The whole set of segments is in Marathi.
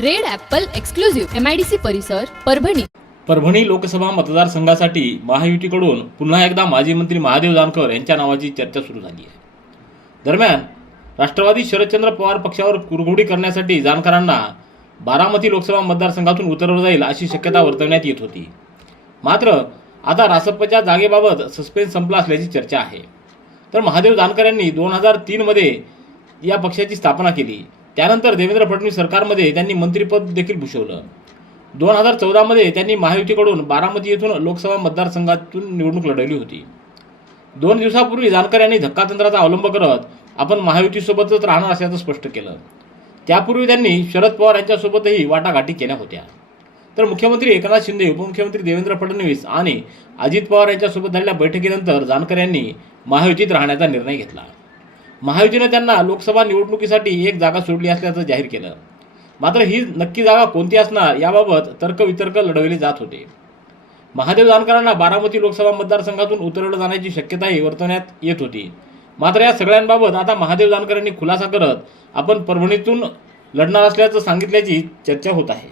Red apple exclusive MIDC परिसर परभणी. परभणी लोकसभा मतदारसंघासाठी महायुतीकडून पुन्हा एकदा माजी मंत्री महादेव जानकर यांच्या नावाची चर्चा सुरू झाली आहे. दरम्यान राष्ट्रवादी शरदचंद्र पवार पक्षावर कुरघोडी करण्यासाठी जानकरांना बारामती लोकसभा मतदारसंघातून उतरवलं जाईल अशी शक्यता वर्तवण्यात येत होती. मात्र आता रासपच्या जागेबाबत सस्पेन्स संपला असल्याची चर्चा आहे. तर महादेव जानकर यांनी दोन हजार तीनमध्ये या पक्षाची स्थापना केली. त्यानंतर देवेंद्र फडणवीस सरकारमध्ये त्यांनी मंत्रिपद देखील भूषवलं. दोन हजार चौदामध्ये त्यांनी महायुतीकडून बारामती येथून लोकसभा मतदारसंघातून निवडणूक लढवली होती. दोन दिवसापूर्वी जानकर यांनी धक्कातंत्राचा अवलंब करत आपण महायुतीसोबतच राहणार असल्याचं स्पष्ट केलं. त्यापूर्वी त्यांनी शरद पवार यांच्यासोबतही वाटाघाटी केल्या होत्या. तर मुख्यमंत्री एकनाथ शिंदे उपमुख्यमंत्री देवेंद्र फडणवीस आणि अजित पवार यांच्यासोबत झालेल्या बैठकीनंतर जानकर यांनी महायुतीत राहण्याचा निर्णय घेतला. महायुतीनं त्यांना लोकसभा निवडणुकीसाठी एक जागा सोडली असल्याचं जाहीर केलं. मात्र ही नक्की जागा कोणती असणार याबाबत तर्कवितर्क लढवले जात होते. महादेव जानकरांना बारामती लोकसभा मतदारसंघातून उतरवलं जाण्याची शक्यताही वर्तवण्यात येत होती. मात्र या सगळ्यांबाबत आता महादेव जानकरांनी खुलासा करत आपण परभणीतून लढणार असल्याचं सांगितल्याची चर्चा होत आहे.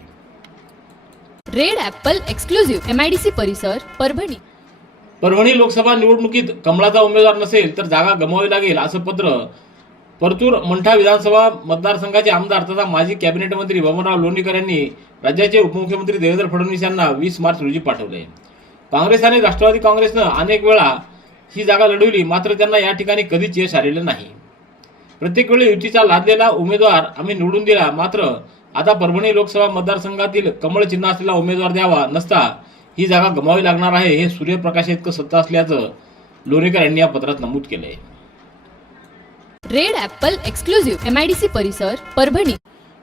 रेड ॲपल एक्सक्लुझिव्ह एमआयडीसी परिसर परभणी. परभणी लोकसभा निवडणुकीत कमळाचा उमेदवार नसेल तर जागा गमावी लागेल असं पत्र परतूर मंठा विधानसभा मतदारसंघाचे आमदार तथा माजी कॅबिनेट मंत्री बबनराव लोणीकर यांनी राज्याचे उपमुख्यमंत्री देवेंद्र फडणवीस यांना वीस मार्च रोजी पाठवले. काँग्रेस आणि राष्ट्रवादी काँग्रेसनं अनेक वेळा ही जागा लढवली मात्र त्यांना या ठिकाणी कधीच यश आलेलं नाही. प्रत्येक वेळी युतीचा लादलेला उमेदवार आम्ही निवडून दिला मात्र आता परभणी लोकसभा मतदारसंघातील कमळ चिन्ह असलेला उमेदवार द्यावा नसता ही जागा गमावी लागणार आहे हे सूर्यप्रकाश इतकं सत्य असल्याचं लोणीकर यांनी या पत्रात नमूद केलंय. रेड ॲपल एक्सक्लुझिव्ह एमआयडीसी परिसर परभणी.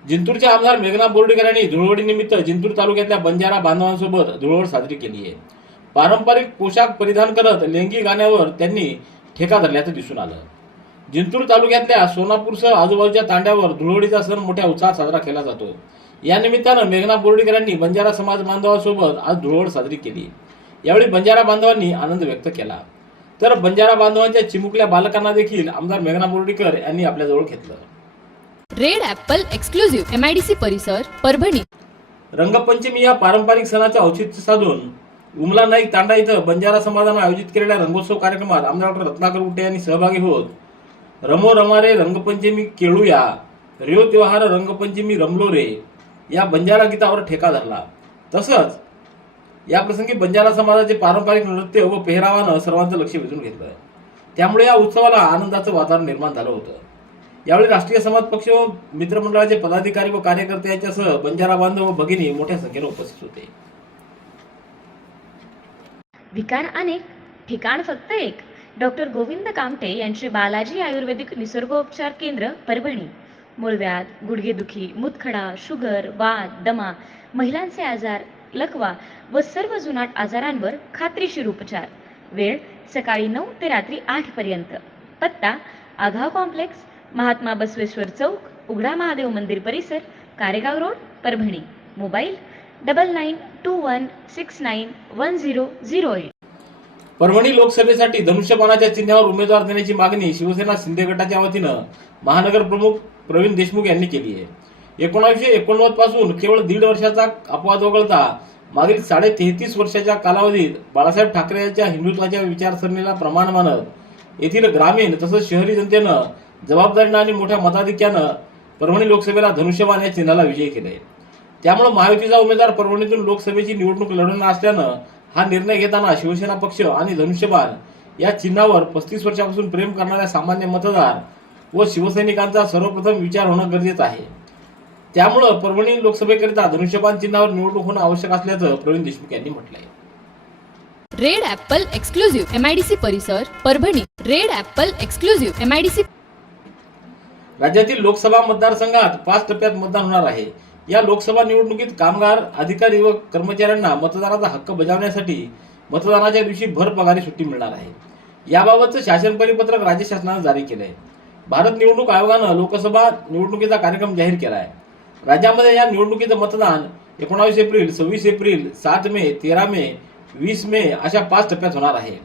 जिंतूरचे आमदार मेघना बोर्डीकर यांनी धुळवडीनिमित्त जिंतूर तालुक्यातल्या बंजारा बांधवांसोबत धुळवड साजरी केली आहे. पारंपरिक पोशाख परिधान करत लेंगी गाण्यावर त्यांनी ठेका धरल्याचं दिसून आलं. जिंतूर तालुक्यातल्या सोनापूरसह आजूबाजूच्या तांड्यावर धुळवडीचा सण मोठ्या उत्साहात साजरा केला जातो. या निमित्तानं मेघना बोर्डीकर यांनी बंजारा समाज बांधवांसोबत आज धुळवड साजरी केली. यावेळी बंजारा बांधवांनी आनंद व्यक्त केला. तर बंजारा बांधवांच्या चिमुकल्या बालकांना देखील आमदार मेघना बोर्डीकर यांनी आपल्याजवळ घेतलं. रेड ॲपल एक्सक्लुझिव्ह एमआयडीसी परिसर परभणी. रंगपंचमी या पारंपरिक सणाचे औचित्य साधून उमला नाईक तांडा इथं बंजारा समाजानं आयोजित केलेल्या रंगोत्सव कार्यक्रमात आमदार डॉक्टर रत्नाकर उट्टे यांनी सहभागी होत रमो रमारे रंगपंचमी केळूया रेव त्योहार रंगपंचमी रमलो रे या बंजारा गीतावर ठेका धरला. तसंच या प्रसंगी बंजारा समाजाचे पारंपरिक नृत्य व पेहरावानं सर्वांचं लक्ष वेधून घेतलं त्यामुळे या उत्सवाला आनंदाचं वातावरण निर्माण झालं होतं. यावेळी राष्ट्रीय समाज पक्ष व मित्रमंडळाचे पदाधिकारी व कार्यकर्ते यांच्यासह बंजारा बांधव व भगिनी मोठ्या संख्येने उपस्थित होते. ठिकाण अनेक ठिकाण फक्त एक. डॉक्टर गोविंद कामटे यांचे बालाजी आयुर्वेदिक निसर्गोपचार केंद्र परभणी. मूळव्याध गुडघेदुखी मुतखडा शुगर वात दमा महिलांचे आजार लकवा व सर्व जुनाट आजारांवर खात्रीशीर उपचार. वेळ सकाळी नऊ ते रात्री आठ पर्यंत. पत्ता आघाव कॉम्प्लेक्स महात्मा बसवेश्वर चौक उघडा महादेव मंदिर परिसर Karegaon road Parbhani. Mobile double nine two one six nine one zero zero eight. Parbhani लोकसभेसाठी धनुष्यबाणाच्या चिन्हावर उमेदवार देण्याची मागणी शिवसेना शिंदे गटाच्या वतीनं महानगर प्रमुख प्रवीण देशमुख यांनी केली आहे. एकोणावीसशे एकोणनव्वदपासून केवळ दीड वर्षाचा अपवाद वगळता मागील साडे तेहतीस वर्षाच्या कालावधीत बाळासाहेब ठाकरे यांच्या हिंदुत्वाच्या विचारसरणीला प्रमाण मानत येथील ग्रामीण तसंच शहरी जनतेनं जबाबदारीनं आणि मोठ्या मताधिक्यानं परभणी लोकसभेला धनुष्यबाण या चिन्हाला विजयी केले. त्यामुळे महायुतीचा उमेदवार परभणीतून लोकसभेची निवडणूक लढवणार असल्यानं हा निर्णय घेताना शिवसेना पक्ष आणि धनुष्यबाण या चिन्हावर पस्तीस वर्षापासून प्रेम करणाऱ्या सामान्य मतदार व शिवसैनिकांचा सर्वप्रथम विचार होणं गरजेचं आहे. त्यामुळं परभणी लोकसभेकरिता धनुष्यबाण चिन्हावर निवडणूक होणं आवश्यक असल्याचं प्रवीण देशमुख यांनी म्हटलंय. रेड ॲपल एक्सक्लुझिव्ह एमआयडीसी परिसर Parbhani. Red apple exclusive MIDC राज्यातील लोकसभा मतदारसंघात पाच टप्प्यात मतदान होणार आहे. या लोकसभा निवडणुकीत कामगार अधिकारी व कर्मचाऱ्यांना मतदानाचा हक्क बजावण्यासाठी मतदानाच्या दिवशी भर पगारी सुट्टी मिळणार आहे. याबाबतचं शासन परिपत्रक राज्य शासनानं जारी केलं आहे भारत निवडणूक आयोगानं लोकसभा निवडणुकीचा कार्यक्रम जाहीर केला आहे राज्यामध्ये या निवडणुकीचं मतदान एकोणावीस एप्रिल सव्वीस एप्रिल सात मे तेरा मे वीस मे अशा पाच टप्प्यात होणार आहे.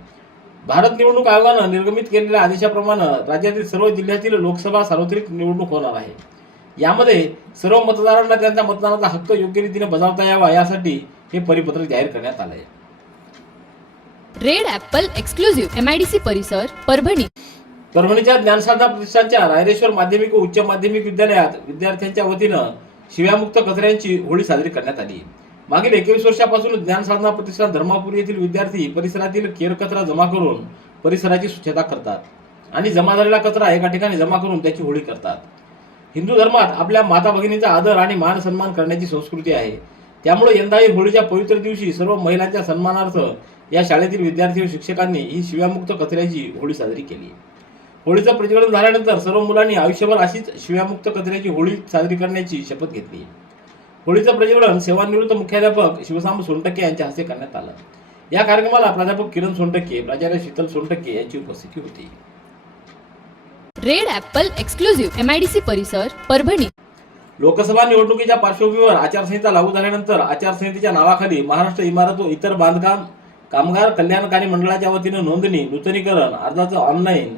भारत निवडणूक आयोगानं निर्गमित केलेल्या आदेशाप्रमाणे राज्यातील सर्व जिल्ह्यातील लोकसभा सार्वत्रिक निवडणूक होणार आहे. यामध्ये सर्व मतदारांना त्यांचा मतदानाचा हक्क योग्य रीतीने बजावता यावा यासाठी हे परिपत्रक जाहीर करण्यात आलं आहे red apple exclusive M I D C परिसर परभणी. परभणीच्या ज्ञानसाधना प्रतिष्ठानच्या रायरेश्वर माध्यमिक व उच्च माध्यमिक विद्यालयात विद्यार्थ्यांच्या वतीनं शिव्यामुक्त कचऱ्यांची होळी साजरी करण्यात आली. मागील एकवीस वर्षापासून ज्ञानसाधना प्रतिष्ठान धर्मापूर येथील विद्यार्थी परिसरातील केर कचरा जमा करून परिसराची स्वच्छता करतात आणि जमा झालेला कचरा एका ठिकाणी जमा करून त्याची होळी करतात. हिंदू धर्मात आपल्या माता भगिनीचा आदर आणि मान सन्मान करण्याची संस्कृती आहे. त्यामुळे यंदाही होळीच्या पवित्र दिवशी सर्व महिलांच्या सन्मानार्थ या शाळेतील विद्यार्थी व शिक्षकांनी ही शिव्यामुक्त कचऱ्याची होळी साजरी केली. होळीचं प्रज्वलन झाल्यानंतर सर्व मुलांनी आयुष्यभर अशीच शिव्यामुक्त कचऱ्याची होळी साजरी करण्याची शपथ घेतली. होळीचं प्रज्वलन सेवानिवृत्त मुख्याध्यापक शिवसांब सोनटक्के यांच्या हस्ते करण्यात आलं. या कार्यक्रमाला प्राध्यापक किरण सोनटक्के प्राचार्य शीतल सोनटक्के यांची उपस्थिती होती. Red apple exclusive M I D C परिसर परभणी. लोकसभा निवडणुकीच्या पार्श्वभूमीवर आचारसंहिता लागू झाल्यानंतर आचारसंहितेच्या नावाखाली महाराष्ट्र इमारत व इतर बांधकाम कामगार कल्याणकारी मंडळाच्या वतीनं नोंदणी नूतनीकरण अर्जाचं ऑनलाईन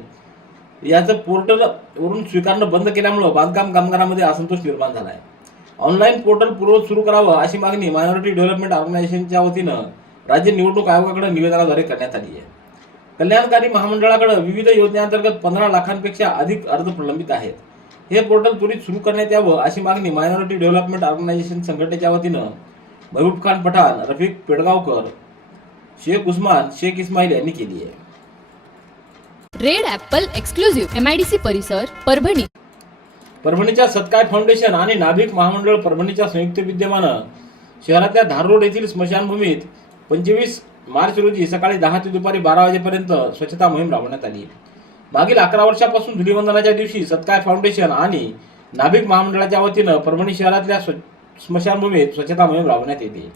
याचं पोर्टल वरून स्वीकारणं बंद केल्यामुळं बांधकाम कामगारांमध्ये असंतोष निर्माण झाला आहे ऑनलाईन पोर्टल पूर्वत सुरू करावं अशी मागणी मायनॉरिटी डेव्हलपमेंट ऑर्गनायझेशनच्या वतीनं राज्य निवडणूक आयोगाकडे निवेदनाद्वारे करण्यात आली आहे. कल्याणकारी महामंडळाकडे विविध योजनेअंतर्गत पंधरा लाखांपेक्षा अधिक अर्ज प्रलंबित आहेत. हे पोर्टल त्वरित सुरू करण्यात यावं अशी मागणी मायनॉरिटी डेव्हलपमेंट ऑर्गनायझेशन संघटनेच्या वतीनं महबूब खान पठाण रफिक पेडगावकर शेख उस्मान शेख इस्माईल यांनी केली आहे. Red apple exclusive M I D C परिसर परभणी. परभणीच्या सत्काय फाउंडेशन आणि नाभिक महामंडळ परभणीच्या संयुक्त विद्यमानं शहरातल्या धारोड येथील स्मशानभूमीत पंचवीस मार्च रोजी सकाळी दहा ते दुपारी बारा वाजेपर्यंत स्वच्छता मोहीम राबवण्यात आली. मागील अकरा वर्षापासून धुलीवंदनाच्या दिवशी सत्काय फाउंडेशन आणि नाभिक महामंडळाच्या वतीनं परभणी शहरातल्या स्व- स्मशानभूमीत स्वच्छता मोहीम राबवण्यात येते.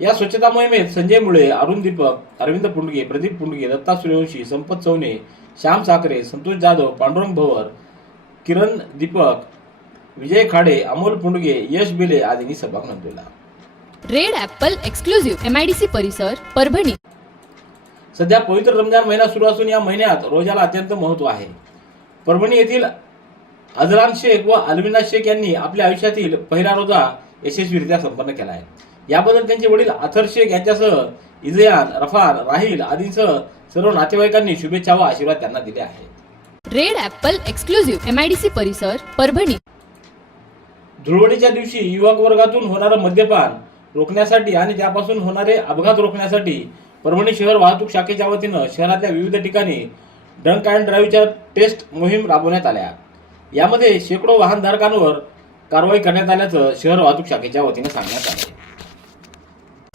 या स्वच्छता मोहिमेत संजय मुळे अरुण दीपक अरविंद पुंडगे प्रदीप पुंडगे दत्ता सूर्यवंशी संपत चौने श्याम साखरे संतोष जाधव पांडुरंग भवर किरण दीपक विजय खाडे अमोल पुंडगे यश बिले आदींनी सहभाग नोंदवला. Red apple exclusive M I D C परिसर परभणी. सध्या पवित्र रमजान महिना सुरू असून या महिन्यात रोजाला अत्यंत महत्त्व आहे. परभणी येथील अजरान शेख व अलमिना शेख यांनी आपल्या आयुष्यातील पहिला रोजा यशस्वीरित्या संपन्न केला आहे. याबद्दल त्यांचे वडील अथर शेख यांच्यासह इजयान रफान राहिल आदींसह सर्व नातेवाईकांनी शुभेच्छा व आशीर्वाद त्यांना दिले आहेत. Red apple exclusive M I D C परिसर परभणी. धुळवडीच्या दिवशी युवक वर्गातून होणारं मद्यपान रोखण्यासाठी आणि त्यापासून होणारे अपघात रोखण्यासाठी परभणी शहर वाहतूक शाखेच्या वतीनं शहरातल्या विविध ठिकाणी ड्रंक अँड ड्राईव्हच्या टेस्ट मोहीम राबवण्यात आल्या. यामध्ये शेकडो वाहनधारकांवर कारवाई करण्यात आल्याचं शहर वाहतूक शाखेच्या वतीनं सांगण्यात आलं.